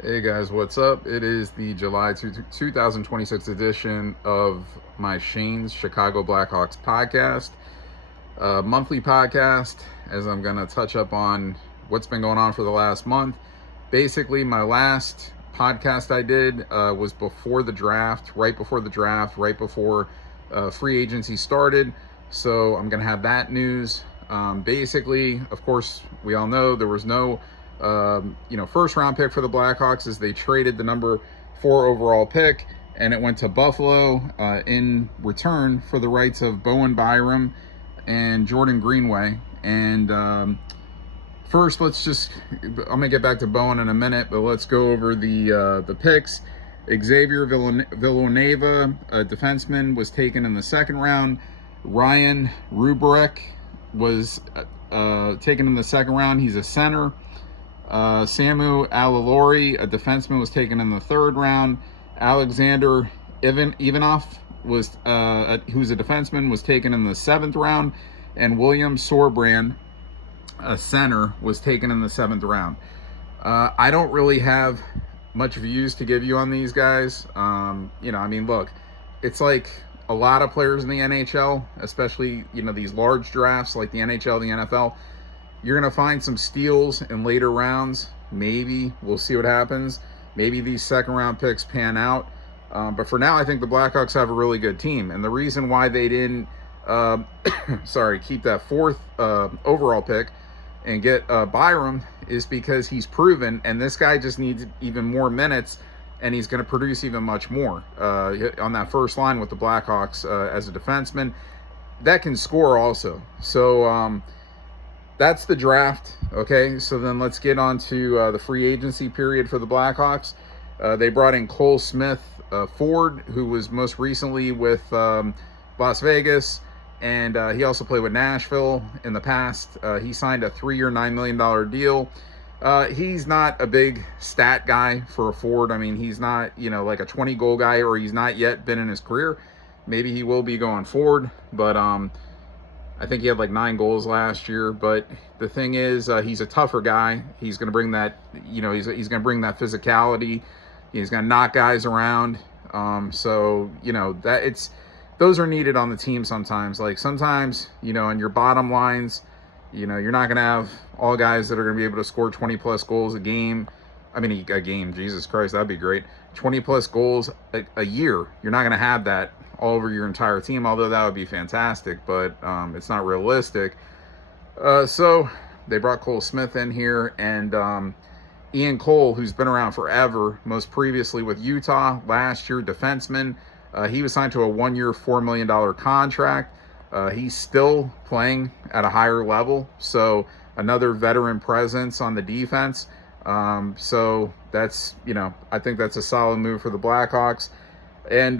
Hey guys, what's up? It is the July 2026 edition of my Shane's Chicago Blackhawks podcast, monthly podcast, as I'm going to touch up on what's been going on for the last month. Basically, my last podcast I did was before the draft, right before free agency started. So I'm going to have that news. Basically, of course, we all know there was no first round pick for the Blackhawks as they traded the number 4 overall pick, and it went to Buffalo in return for the rights of Bowen Byram and Jordan Greenway. And first, I'm gonna get back to Bowen in a minute, but let's go over the picks. Xavier Villanueva, a defenseman, was taken in the second round. Ryan Rubrek was taken in the second round. He's a center. Samu Alalori, a defenseman, was taken in the third round. Alexander Ivanov who's a defenseman, was taken in the seventh round, and William Sorbrand, a center, was taken in the seventh round. I don't really have much views to give you on these guys. Look, it's like a lot of players in the NHL, especially these large drafts like the NHL, the NFL. You're going to find some steals in later rounds. Maybe. We'll see what happens. Maybe these second round picks pan out. But for now, I think the Blackhawks have a really good team. And the reason why they didn't keep that fourth overall pick and get Byram is because he's proven, and this guy just needs even more minutes, and he's going to produce even much more on that first line with the Blackhawks as a defenseman. That can score also. So, that's the draft. Okay, so then let's get on to the free agency period for the Blackhawks. They brought in Cole Smith Ford, who was most recently with Las Vegas, and he also played with Nashville in the past. He signed a 3-year, $9 million deal. He's not a big stat guy for a Ford. I mean, he's not, like a 20-goal guy, or he's not yet been in his career. Maybe he will be going forward, but I think he had like 9 goals last year. But the thing is, he's a tougher guy. He's going to bring that, he's going to bring that physicality. He's going to knock guys around. Those are needed on the team sometimes. Like sometimes, in your bottom lines, you're not going to have all guys that are going to be able to score 20 plus goals a game. I mean, a game, Jesus Christ, that'd be great. 20 plus goals a year. You're not going to have that all over your entire team, although that would be fantastic, but it's not realistic. So they brought Cole Smith in here, and Ian Cole, who's been around forever, most previously with Utah, last year defenseman. He was signed to a 1-year, $4 million contract. He's still playing at a higher level, so another veteran presence on the defense. So that's, I think that's a solid move for the Blackhawks. And,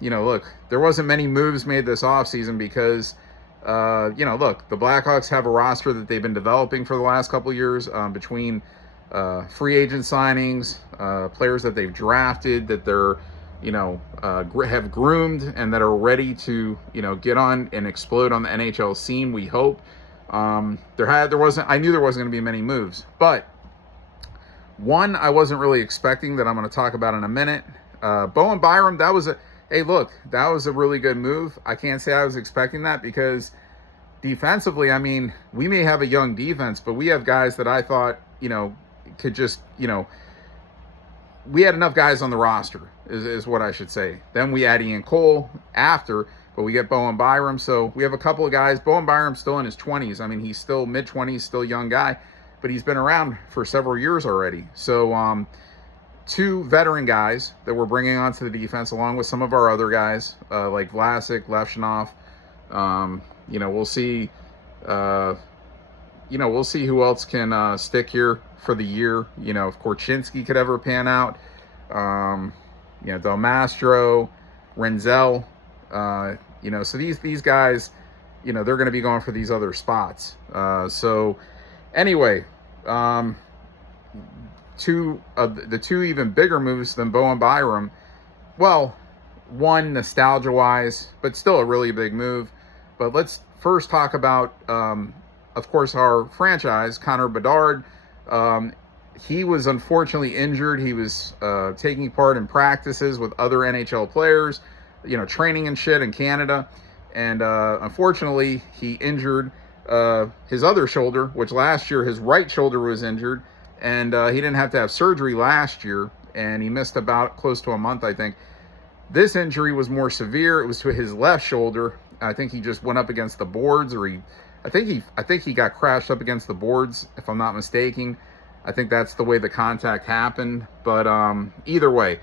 look, there wasn't many moves made this offseason because, look, the Blackhawks have a roster that they've been developing for the last couple of years between free agent signings, players that they've drafted, that they're, have groomed and that are ready to, get on and explode on the NHL scene, we hope. I knew there wasn't going to be many moves, but one I wasn't really expecting that I'm going to talk about in a minute. Bowen Byram, that was a really good move. I can't say I was expecting that because defensively, I mean, we may have a young defense, but we have guys that I thought, could just, we had enough guys on the roster is what I should say. Then we add Ian Cole after, but we get Bowen Byram. So we have a couple of guys. Bowen Byram's still in his 20s. I mean, he's still mid-20s, still a young guy, but he's been around for several years already. So, 2 veteran guys that we're bringing onto the defense, along with some of our other guys, like Vlasic, Levshunov. We'll see. We'll see who else can stick here for the year. If Korchinski could ever pan out. Del Mastro, Renzel. So these guys, they're going to be going for these other spots. So anyway, the 2 even bigger moves than Bowen Byram. Well, one nostalgia-wise, but still a really big move. But let's first talk about, of course, our franchise, Connor Bedard. he was unfortunately injured. He was taking part in practices with other NHL players, training and shit in Canada. And unfortunately, he injured his other shoulder, which last year his right shoulder was injured. And he didn't have to have surgery last year. And he missed about close to a month, I think. This injury was more severe. It was to his left shoulder. I think he just went up against the boards, or I think he got crashed up against the boards, if I'm not mistaken. I think that's the way the contact happened. But either way,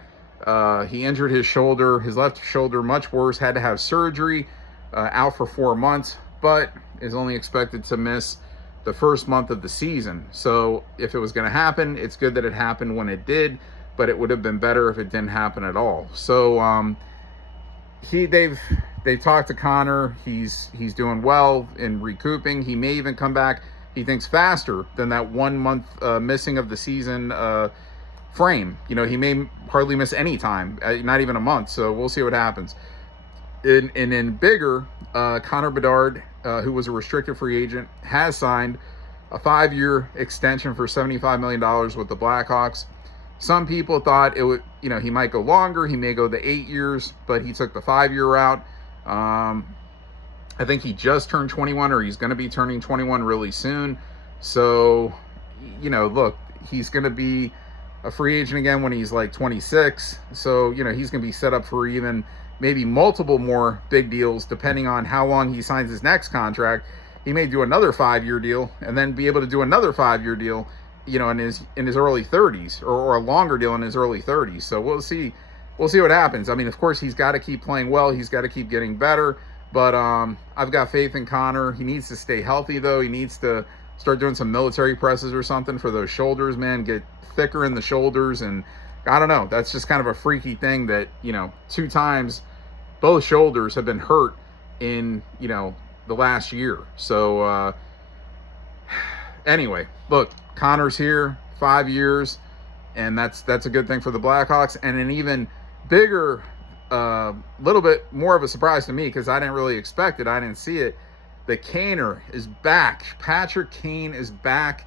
he injured his shoulder, his left shoulder, much worse, had to have surgery, out for 4 months, but is only expected to miss the first month of the season. So if it was going to happen, it's good that it happened when it did, but it would have been better if it didn't happen at all. So they've talked to Connor. He's doing well in recouping. He may even come back, he thinks, faster than that 1 month missing of the season frame. He may hardly miss any time, not even a month. So we'll see what happens. In bigger, Connor Bedard, who was a restricted free agent, has signed a 5-year extension for $75 million with the Blackhawks. Some people thought it would, he might go longer. He may go the 8 years, but he took the 5-year route. I think he just turned 21, or he's going to be turning 21 really soon. So, look, he's going to be a free agent again when he's like 26. So, he's going to be set up for even maybe multiple more big deals, depending on how long he signs his next contract. He may do another 5-year deal and then be able to do another 5-year deal, in his early 30s, or a longer deal in his early 30s. So we'll see what happens. I mean, of course, he's got to keep playing well. He's got to keep getting better. But I've got faith in Connor. He needs to stay healthy, though. He needs to start doing some military presses or something for those shoulders, man. Get thicker in the shoulders. And I don't know. That's just kind of a freaky thing that, 2 times both shoulders have been hurt in, the last year. So anyway, look, Connor's here, 5 years, and that's a good thing for the Blackhawks. And an even bigger, little bit more of a surprise to me, because I didn't really expect it. I didn't see it. The Kaner is back. Patrick Kane is back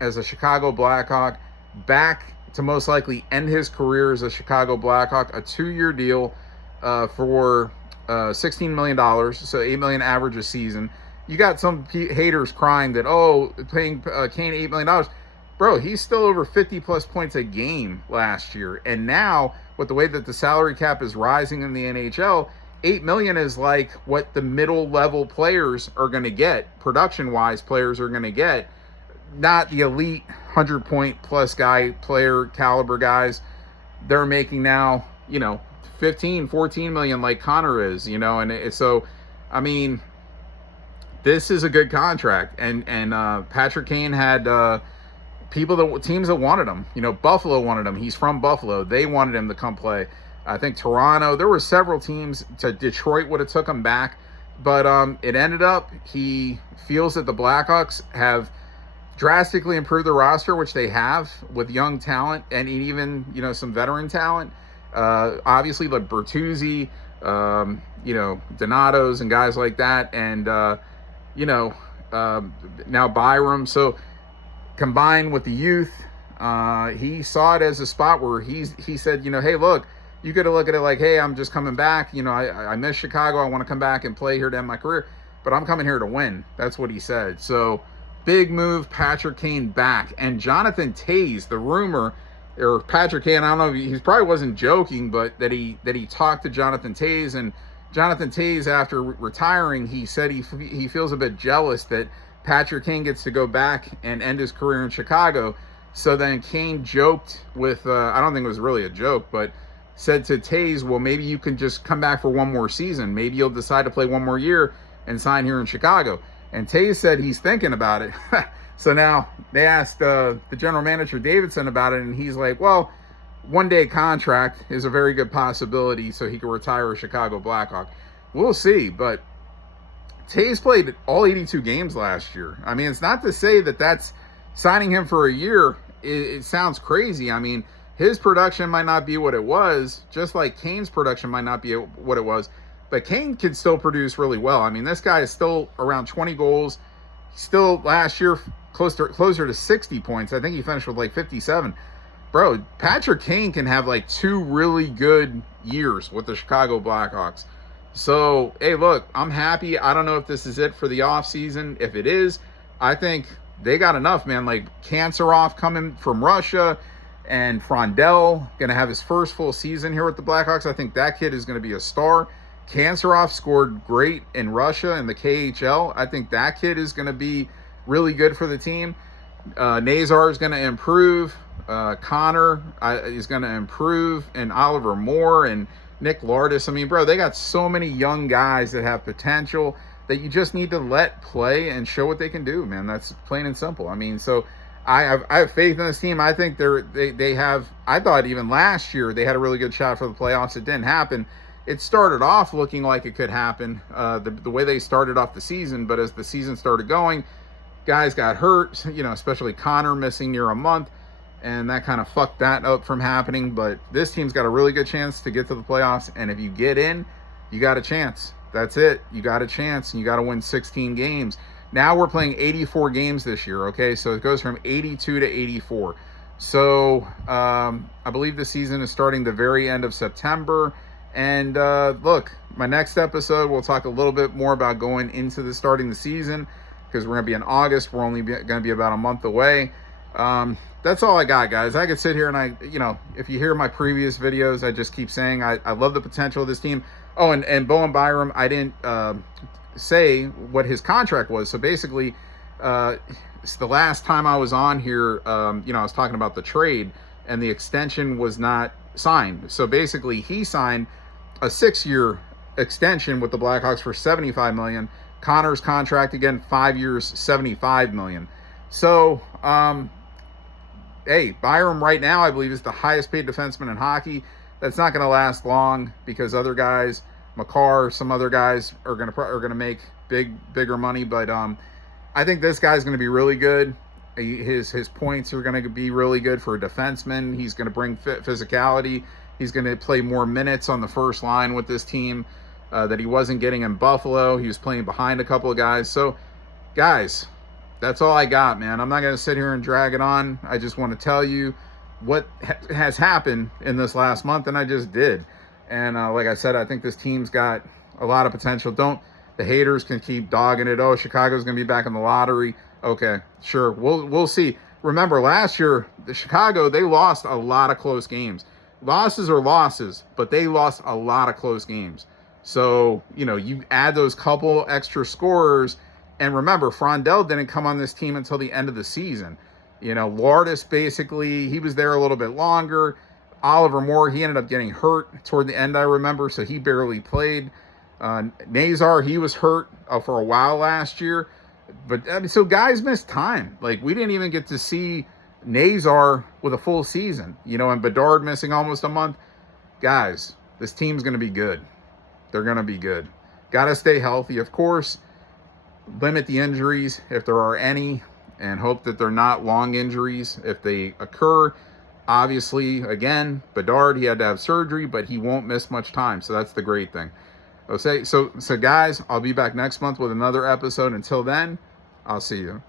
as a Chicago Blackhawk, back to most likely end his career as a Chicago Blackhawk. A 2-year deal for $16 million, so $8 million average a season. You got some haters crying that, paying Kane $8 million. Bro, he's still over 50-plus points a game last year. And now, with the way that the salary cap is rising in the NHL, $8 million is like what the middle-level players are going to get, production-wise players are going to get, not the elite 100-point-plus player caliber guys. They're making now, 15, 14 million like Connor is, and so, I mean, this is a good contract. And Patrick Kane had teams that wanted him. Buffalo wanted him. He's from Buffalo. They wanted him to come play. I think Toronto. There were several teams. Detroit would have took him back, but it ended up he feels that the Blackhawks have drastically improved the roster, which they have, with young talent and even some veteran talent. Obviously, like Bertuzzi, Donatos and guys like that, and now Byram. So combined with the youth, he saw it as a spot where he said, hey, look, you got to look at it like, hey, I'm just coming back. I miss Chicago. I want to come back and play here to end my career, but I'm coming here to win. That's what he said. So big move, Patrick Kane back. And Jonathan Toews, the rumor, or Patrick Kane, I don't know, he probably wasn't joking, but that he talked to Jonathan Toews, and Jonathan Toews, after retiring, he said he feels a bit jealous that Patrick Kane gets to go back and end his career in Chicago. So then Kane joked with, I don't think it was really a joke, but said to Toews, well, maybe you can just come back for one more season. Maybe you'll decide to play one more year and sign here in Chicago. And Toews said he's thinking about it. So now they asked the general manager Davidson about it, and he's like, well, 1-day contract is a very good possibility, so he could retire a Chicago Blackhawk. We'll see, but Toews played all 82 games last year. I mean, it's not to say that that's signing him for a year. It sounds crazy. I mean, his production might not be what it was, just like Kane's production might not be what it was, but Kane can still produce really well. I mean, this guy is still around 20 goals. Still last year, closer to 60 points. I think he finished with like 57. Bro, Patrick Kane can have like 2 really good years with the Chicago Blackhawks. So, hey, look, I'm happy. I don't know if this is it for the offseason. If it is, I think they got enough, man. Like Kanserov coming from Russia and Frondell going to have his first full season here with the Blackhawks. I think that kid is going to be a star. Kanserov scored great in Russia in the KHL. I think that kid is going to be really good for the team. Nazar is going to improve. Connor is going to improve, and Oliver Moore and Nick Lardis. I mean, bro, they got so many young guys that have potential that you just need to let play and show what they can do, man. That's plain and simple. I mean, so I have faith in this team. I think they have. I thought even last year they had a really good shot for the playoffs. It didn't happen. It started off looking like it could happen, the way they started off the season. But as the season started going, guys got hurt. You know, especially Connor missing near a month. And that kind of fucked that up from happening. But this team's got a really good chance to get to the playoffs. And if you get in, you got a chance. That's it. You got a chance. And you got to win 16 games. Now we're playing 84 games this year, okay? So it goes from 82 to 84. So I believe the season is starting the very end of September. And look, my next episode, we'll talk a little bit more about going into the starting the season. Because we're going to be in August. We're only going to be about a month away. That's all I got, guys. I could sit here and if you hear my previous videos, I just keep saying I love the potential of this team. Oh, and Bowen Byram, I didn't say what his contract was. So basically, it's the last time I was on here, I was talking about the trade, and the extension was not signed. So basically, he signed a 6-year extension with the Blackhawks for $75 million. Connor's contract, again, 5 years, $75 million. So, hey, Byram right now, I believe, is the highest paid defenseman in hockey. That's not going to last long because other guys, Makar, some other guys are going to make bigger money. But I think this guy's going to be really good. His points are going to be really good for a defenseman. He's going to bring physicality. He's going to play more minutes on the first line with this team that he wasn't getting in Buffalo. He was playing behind a couple of guys. So, guys, that's all I got, man. I'm not going to sit here and drag it on. I just want to tell you what has happened in this last month, and I just did. And like I said, I think this team's got a lot of potential. The haters can keep dogging it. Oh, Chicago's going to be back in the lottery. Okay, sure. We'll see. Remember, last year, Chicago, they lost a lot of close games. Losses are losses, but they lost a lot of close games. So, you add those couple extra scorers. And remember, Frondell didn't come on this team until the end of the season. Lardis, basically, he was there a little bit longer. Oliver Moore, he ended up getting hurt toward the end, I remember, so he barely played. Nazar, he was hurt for a while last year. But, so guys missed time. Like, we didn't even get to see Nazar with a full season. And Bedard missing almost a month. Guys, this team's going to be good. They're going to be good. Got to stay healthy, of course. Limit the injuries if there are any, and hope that they're not long injuries if they occur. Obviously, again, Bedard, he had to have surgery, but he won't miss much time, so that's the great thing. So guys, I'll be back next month with another episode. Until then, I'll see you.